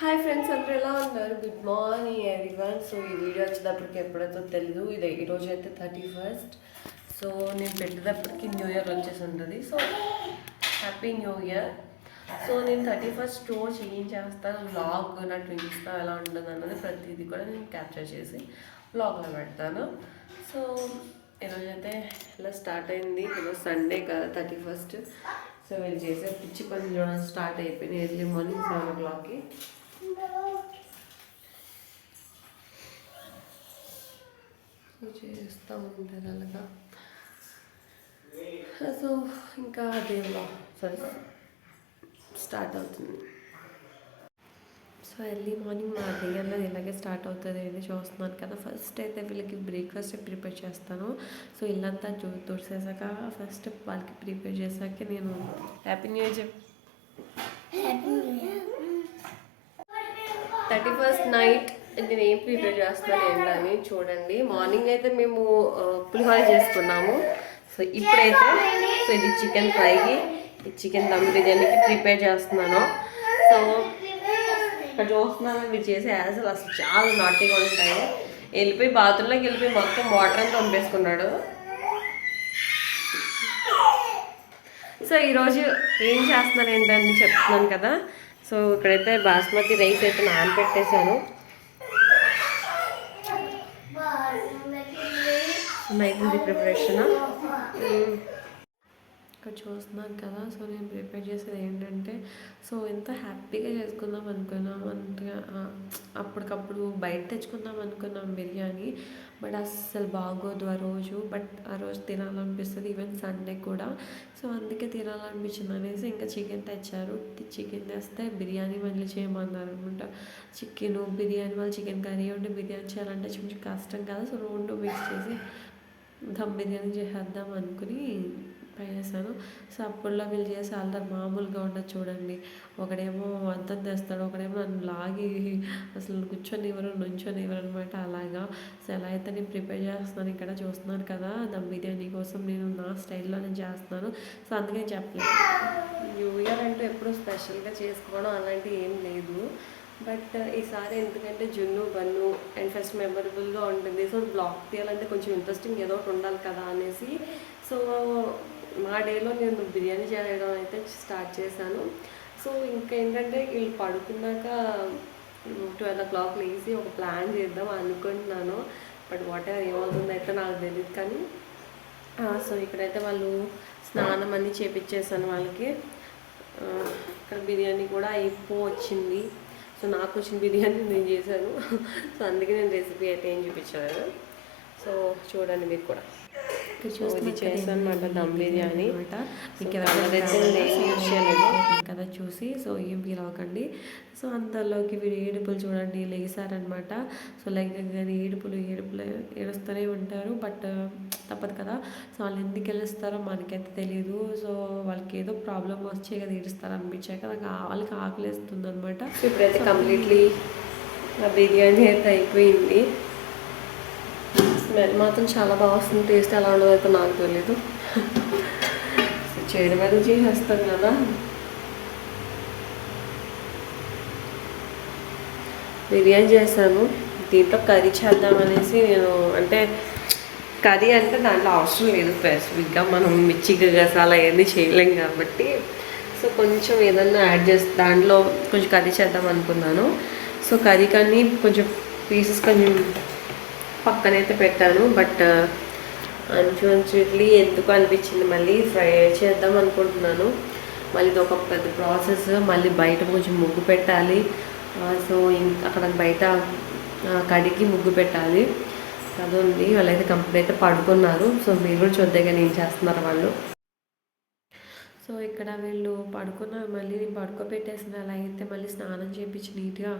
Hi friends అందరూ ఎలా ఉన్నారు? గుడ్ మార్నింగ్ ఎవ్రీవన్ సో ఈ వీడియో వచ్చేటప్పటికి ఎప్పుడైతే తెలీదు ఇది ఈరోజు అయితే థర్టీ ఫస్ట్ సో నేను పెట్టేటప్పటికి న్యూ ఇయర్ వచ్చేసి ఉంటుంది. So happy new year so నేను థర్టీ ఫస్ట్ రోజు ఏం చేస్తాను వ్లాగ్ నా ట్విన్స్తో ఎలా ఉంటుంది అన్నది ప్రతిదీ కూడా నేను క్యాప్చర్ చేసి వ్లాగ్లో పెడతాను. సో ఈరోజు అయితే ఇలా స్టార్ట్ అయింది. ఈరోజు సండే కదా థర్టీ ఫస్ట్ సో వీళ్ళు చేసే పిచ్చి పని చూడడం స్టార్ట్ అయిపోయింది ఎర్లీ మార్నింగ్ సెవెన్ ఓ క్లాక్కి చేస్తూ ఉంటారు అలాగా. సో ఇంకా అదే సరే. స్టార్ట్ అవుతుంది. సో ఎర్లీ మార్నింగ్ మా డే అన్నది ఇలాగే స్టార్ట్ అవుతుంది అని చూస్తున్నాను కదా. ఫస్ట్ అయితే వీళ్ళకి బ్రేక్ఫాస్ట్ ప్రిపేర్ చేస్తాను. సో ఇల్లంతా చూ తుడిసేసాక ఫస్ట్ వాళ్ళకి ప్రిపేర్ చేశాక నేను హ్యాపీ న్యూ ఇయర్ చెప్ థర్టీ ఫస్ట్ నైట్ నేను ఏం ప్రిపేర్ చేస్తున్నాను ఏంటని చూడండి. మార్నింగ్ అయితే మేము పులిహోర చేసుకున్నాము. సో ఇప్పుడైతే సో ఇది చికెన్ ఫ్రైకి ఈ చికెన్ దమ్ బిర్యానీకి ప్రిపేర్ చేస్తున్నాను. సో ఇక్కడ చూస్తున్నాను మీరు చేసే యాసలు అసలు చాలా నాటిగా ఉంటాయి. వెళ్ళిపోయి బాత్రూంలోకి వెళ్ళిపోయి మొత్తం వాటర్ అంతా పంపేసుకున్నాడు సో ఈరోజు ఏం చేస్తున్నాను ఏంటని చెప్తున్నాను కదా. సో ఇక్కడైతే బాస్మతి రైస్ అయితే నానబెట్టేశాను నైట్ ప్రిపరేషన్ ఇక్కడ చూస్తున్నాను కదా సో నేను ప్రిపేర్ చేసేది ఏంటంటే సో ఎంత హ్యాపీగా చేసుకుందాం అనుకున్నాం అంటే ఆ, అప్పటికప్పుడు బయట తెచ్చుకుందాం అనుకున్నాం బిర్యానీ బట్ అస్సలు బాగోదు ఆ రోజు. బట్ ఆ రోజు తినాలనిపిస్తుంది ఈవెన్ సండే కూడా. సో అందుకే తినాలనిపించింది అనేసి ఇంకా చికెన్ తెచ్చారు. చికెన్ తెస్తే బిర్యానీ మళ్ళీ చేయమన్నారు అనమాట చికెన్ బిర్యానీ వాళ్ళు చికెన్ కర్రీ ఉంటే బిర్యానీ చేయాలంటే కొంచెం కష్టం కదా. సో రెండు మిక్స్ చేసి దమ్ బిర్యానీ చేసేద్దాం అనుకుని ట్రై చేశాను సో అప్పుడులో వీళ్ళు చేసే అల్లరి మామూలుగా ఉండదు చూడండి. ఒకడేమో అద్దం తెస్తాడు ఒకడేమో నన్ను లాగి అసలు కూర్చొని ఇవ్వరు నుంచొని ఇవ్వరు అనమాట అలాగా. సో ఎలా అయితే నేను ప్రిపేర్ చేస్తున్నాను ఇక్కడ చూస్తున్నాను కదా దమ్ బిర్యానీ కోసం నేను నా స్టైల్లో నేను చేస్తున్నాను. సో అందుకని చెప్పలేదు. న్యూ ఇయర్ అంటే ఎప్పుడు స్పెషల్గా చేసుకోవడం అలాంటివి ఏం లేదు. బట్ ఈసారి ఎందుకంటే జున్ను బన్ను అండ్ ఫస్ట్ మెమరబుల్గా ఉంటుంది. సో బ్లాక్ తీయాలంటే కొంచెం ఇంట్రెస్టింగ్ ఏదో ఒకటి ఉండాలి కదా అనేసి. సో మా డేలో నేను బిర్యానీ చేయడం అయితే స్టార్ట్ చేశాను. సో ఇంకా ఏంటంటే వీళ్ళు పడుకున్నాక ట్వెల్వ్ ఓ క్లాక్ లేచి ఒక ప్లాన్ చేద్దాం అనుకుంటున్నాను బట్ వాట్ ఎవర్ ఏమవుతుందో అయితే నాకు తెలియదు కానీ సో ఇక్కడైతే వాళ్ళు స్నానం అన్నీ చేపించేసాను వాళ్ళకి. ఇక్కడ బిర్యానీ కూడా అయిపో వచ్చింది. సో నాకు వచ్చిన బిర్యానీ నేను చేశాను. సో అందుకే నేను రెసిపీ అయితే ఏం చూపించలేదు. సో చూడండి మీరు కూడా. అనమాట దమ్ బిర్యానీ. మీకు ఏం యూజ్ చేయలేదు కదా చూసి సో ఏం ఫీల్ అవ్వకండి. సో అంతలోకి వీడు ఏడుపులు చూడండి లేసారనమాట సో లైక్ కానీ ఏడుపులు ఏడుపులు ఏడుస్తూనే ఉంటారు బట్ తప్పదు కదా. సో వాళ్ళు ఎందుకు వెళ్ళిస్తారో మనకైతే తెలియదు సో వాళ్ళకి ఏదో ప్రాబ్లం వచ్చే కదా ఏడుస్తారు అనిపించాక నాకు వాళ్ళకి ఆకలిస్తుంది అనమాట ఇప్పుడైతే కంప్లీట్లీ బిర్యానీ అయితే అయిపోయింది. స్మెల్ మాత్రం చాలా బాగా వస్తుంది. టేస్ట్ ఎలా ఉండదో అయితే నాకు తెలీదు. చేయడం మీద చేసేస్తాం కదా. బిర్యానీ చేశాను. దీంట్లో కర్రీ చేద్దామనేసి నేను అంటే కర్రీ అంటే దాంట్లో అవసరం లేదు. స్పెసిఫిక్గా మనం మిర్చి గసాల అవన్నీ చేయలేం కాబట్టి. సో కొంచెం ఏదన్నా యాడ్ చేస్తే దాంట్లో కొంచెం కర్రీ చేద్దాం అనుకున్నాను. సో కర్రీ కానీ కొంచెం పీసెస్ కొంచెం పక్కనైతే పెట్టాను బట్ అన్ఫార్చునేట్లీ ఎందుకు అనిపించింది మళ్ళీ ఫ్రై చేద్దాం అనుకుంటున్నాను. మళ్ళీ ఇది ఒక పెద్ద ప్రాసెస్ మళ్ళీ బయట కొంచెం ముగ్గు పెట్టాలి. సో అక్కడ బయట కడిగి ముగ్గు పెట్టాలి. అది ఉంది వాళ్ళైతే కంప్లీట్ అయితే పడుకున్నారు. సో మీరు కూడా చూద్దాం కానీ ఏం చేస్తున్నారు వాళ్ళు. సో ఇక్కడ వీళ్ళు పడుకున్న మళ్ళీ నేను పడుకోబెట్టేసిన అలా అయితే మళ్ళీ స్నానం చేయించి నీట్గా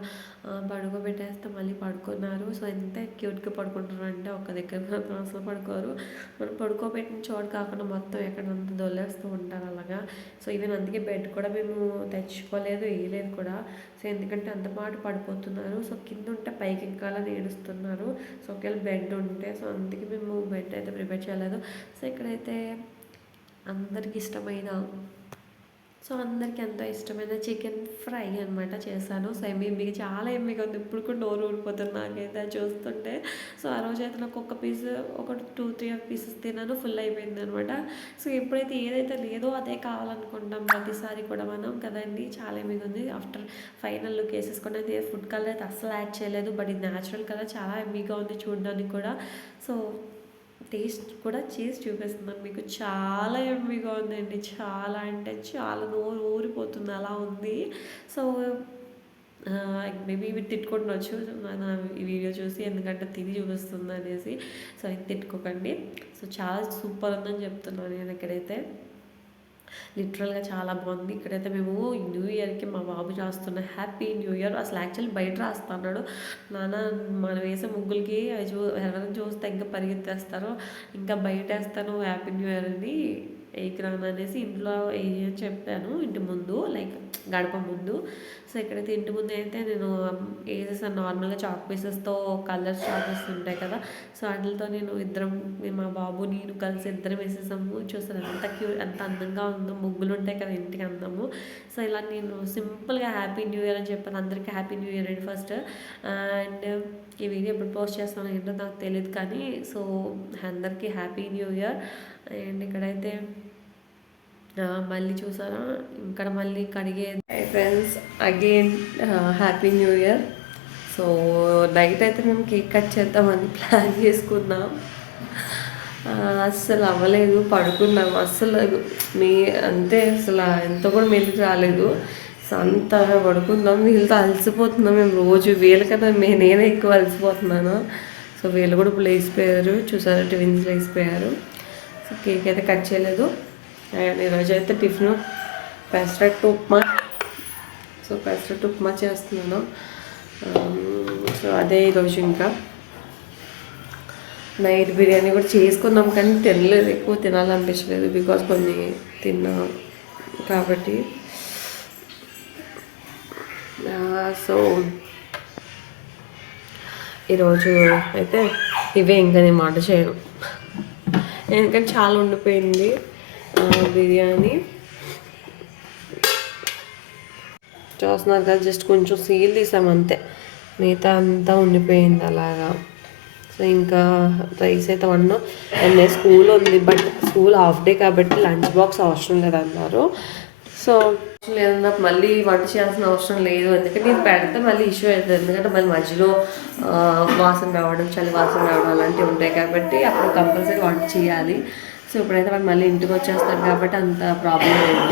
పడుకోబెట్టేస్తే మళ్ళీ పడుకున్నారు. సో ఎంత క్యూట్గా పడుకుంటారు అంటే ఒక దగ్గర మాత్రం అసలు పడుకోరు. మనం పడుకోబెట్టిన చోటు కాకుండా మొత్తం ఎక్కడంతా దొల్లేస్తూ ఉంటారు అలాగా. సో ఈవెన్ అందుకే బెడ్ కూడా మేము తెచ్చుకోలేదు వేయలేదు కూడా. సో ఎందుకంటే అంత పాటు పడిపోతున్నారు. సో కింద ఉంటే పైకి ఎక్కాలని ఏడుస్తున్నారు. సో ఒకవేళ బెడ్ ఉంటే సో అందుకే మేము బెడ్ అయితే ప్రిపేర్ చేయలేదు. సో ఇక్కడైతే అందరికి ఇష్టమైన సో అందరికీ ఎంతో ఇష్టమైన చికెన్ ఫ్రై అనమాట చేశాను. సో ఎమ్మిగా చాలా ఎమ్మిగా ఉంది. ఇప్పుడు కూడా నోరు ఊడిపోతుంది నాకైతే అది చూస్తుంటే. సో ఆ రోజు అయితే నాకు ఒక పీస్ ఒక టూ త్రీ పీసెస్ తిన్నాను. ఫుల్ అయిపోయింది అనమాట సో ఎప్పుడైతే ఏదైతే లేదో అదే కావాలనుకుంటాం ప్రతిసారి కూడా మనం కదండి. చాలా ఎమ్మిగా ఉంది. ఆఫ్టర్ ఫైనల్ లుక్ వేసేసుకుంటే అయితే ఫుడ్ కలర్ అయితే అస్సలు యాడ్ చేయలేదు. బట్ ఇది న్యాచురల్ కలర్ చాలా ఎమ్మిగా ఉంది చూడడానికి కూడా. సో టేస్ట్ కూడా చేసి చూపిస్తున్నాను. మీకు చాలా ఎమ్మిగా ఉందండి. చాలా అంటే చాలా నోరు ఊరిపోతుంది అలా ఉంది. సో మేబీ ఇవి తిట్టుకుంటుండొచ్చు నా ఈ వీడియో చూసి ఎందుకంటే తిని చూపిస్తుంది అనేసి. సో ఇది తిట్టుకోకండి. సో చాలా సూపర్ ఉందని చెప్తున్నాను నేను ఇక్కడైతే లిటరల్గా చాలా బాగుంది. ఇక్కడైతే మేము న్యూ ఇయర్కి మా బాబు రాస్తున్న హ్యాపీ న్యూ ఇయర్ అసలు యాక్చువల్లీ బయట రాస్తున్నాడు. నాన్న మనం వేసే ముగ్గులకి అవి చూ ఎవరైనా చూస్తే ఇంకా పరిగెత్తేస్తారు. ఇంకా బయట వేస్తాను హ్యాపీ న్యూ ఇయర్ అని ఎయిక్రాన్ అనేసి ఇంట్లో వేయి అని చెప్పాను ఇంటి ముందు లైక్ గడప ముందు. సో ఎక్కడైతే ఇంటి ముందు అయితే నేను వేసేసాను నార్మల్గా చాక్ పీసెస్తో కలర్స్ చాక్ ఉంటాయి కదా సో వాటితో నేను ఇద్దరం మా బాబు నేను కలిసి ఇద్దరం వేసేసాము. చూసాను ఎంత క్యూ ఎంత అందంగా ఉందో ముగ్గులు ఉంటాయి కదా ఇంటికి అందము. సో ఇలా నేను సింపుల్గా హ్యాపీ న్యూ ఇయర్ అని చెప్పాను. అందరికీ హ్యాపీ న్యూ ఇయర్ అండి ఫస్ట్. అండ్ ఈ వీడియో ఎప్పుడు పోస్ట్ చేస్తాను ఏంటో నాకు తెలియదు కానీ సో అందరికీ హ్యాపీ న్యూ ఇయర్. అండ్ ఇక్కడైతే మళ్ళీ చూసారా? ఇక్కడ మళ్ళీ కడిగే friends again happy new year so night అయితే మేము కేక్ కట్ చేద్దామని ప్లాన్ చేసుకున్నాం. అస్సలు అవ్వలేదు పడుకున్నాం. అస్సలు మీ అంతే అసలు ఎంత కూడా మెలికి రాలేదు. సో అంత పడుకుందాం వీళ్ళతో అలసిపోతున్నాం మేము రోజు. వీళ్ళకన్నా మే నేనే ఎక్కువ అలసిపోతున్నాను. సో వీళ్ళు కూడా ఇప్పుడు లేచిపోయారు. చూసారా ట్విన్స్ లేచిపోయారు. సో కేక్ అయితే కట్ చేయలేదు. అండ్ ఈరోజు అయితే టిఫిన్ పెసరట్టు ఉప్మా. సో పెసరట్టు ఉప్మా చేస్తున్నాను. సో అదే ఈరోజు ఇంకా. నైట్ బిర్యానీ కూడా చేసుకున్నాం కానీ తినలేదు ఎక్కువ తినాలనిపించలేదు బికాస్ కొన్ని తిన్నా కాబట్టి. సో ఈరోజు అయితే ఇవే ఇంకా నేను మాట చేయను. ఎందుకంటే చాలా ఉండిపోయింది బిర్యానీ. చూస్తున్నారు కదా జస్ట్ కొంచెం సీల్ తీసాం అంతే. మిగతా అంతా ఉండిపోయింది అలాగా. సో ఇంకా రైస్ అయితే వండాం అండ్ స్కూల్ ఉంది బట్ స్కూల్ హాఫ్ డే కాబట్టి లంచ్ బాక్స్ అవసరం లేదన్నారు. సో లేదన్నా మళ్ళీ వంట చేయాల్సిన అవసరం లేదు. ఎందుకంటే నేను పెడితే మళ్ళీ ఇష్యూ అవుతుంది. ఎందుకంటే మళ్ళీ మధ్యలో వాసన రావడం చలి వాసన రావడం అలాంటివి ఉంటాయి కాబట్టి అప్పుడు కంపల్సరీ వంట చేయాలి. సో ఇప్పుడైతే వాళ్ళు మళ్ళీ ఇంటికి వచ్చేస్తారు కాబట్టి అంత ప్రాబ్లం లేదు.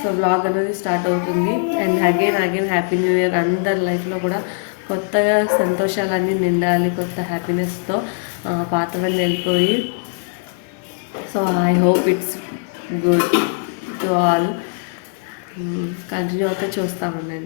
సో బ్లాగ్ అనేది స్టార్ట్ అవుతుంది. And again again happy new year అందరి లైఫ్లో కూడా కొత్తగా సంతోషాలన్నీ నిండాలి కొత్త హ్యాపీనెస్తో పాతవన్నీ వెళ్ళిపోయి so I hope it's good to all continue అయితే చూస్తామండి